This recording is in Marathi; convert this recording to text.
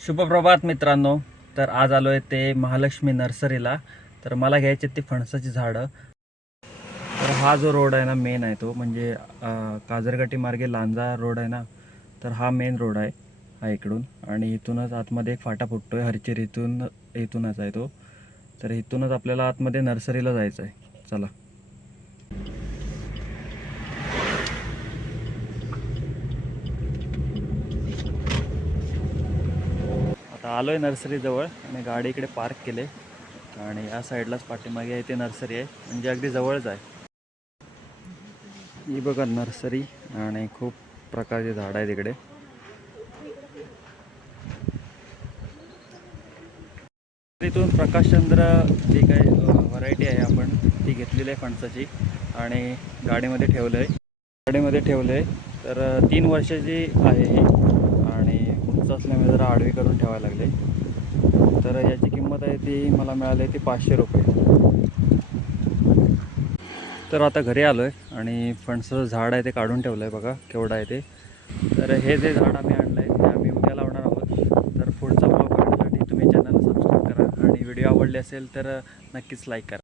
शुभप्रभात मित्रांनो. तर आज आलो आहे ते महालक्ष्मी नर्सरीला. तर मला घ्यायचे ते फणसाची झाडं. तर हा जो रोड आहे ना मेन आहे तो म्हणजे काजरगटी मार्गे लांजा रोड आहे ना, तर हा मेन रोड आहे हा इकडून. आणि इथूनच आतमध्ये एक फाटा फुटतो आहे हरचेर, इथूनच आहे तो. तर इथूनच आपल्याला आतमध्ये नर्सरीला जायचं आहे. चला. आता आलो आहे नर्सरीजवळ आणि गाडी इकडे पार्क केले आणि या साईडलाच पाठीमागे आहे ते नर्सरी आहे, म्हणजे अगदी जवळच आहे. ही बघा नर्सरी आणि खूप प्रकारचे झाड आहेत इकडे. इथून प्रकाशचंद्र जी काही व्हरायटी आहे आपण ती घेतलेली आहे फणसाची आणि गाडीमध्ये ठेवलं आहे. तर 3 वर्षाची आहे ही आणि उंच असल्यामुळे जरा आडवी करून ठेवायला लागले. तर याची किंमत आहे ती मला मिळाली ती 500 रुपये. तर आता घरी आलो आहे आणि फणसाचं झाड आहे ते काढून ठेवलं आहे, बघा केवढं आहे ते. तर हे जे झाड आम्ही आणलं आहे ते आम्ही उद्या लावणार आहोत. तर पुढचा ब्लॉग पाहण्यासाठी तुम्ही चॅनलला सबस्क्राईब करा आणि व्हिडिओ आवडले असेल तर नक्कीच लाईक करा.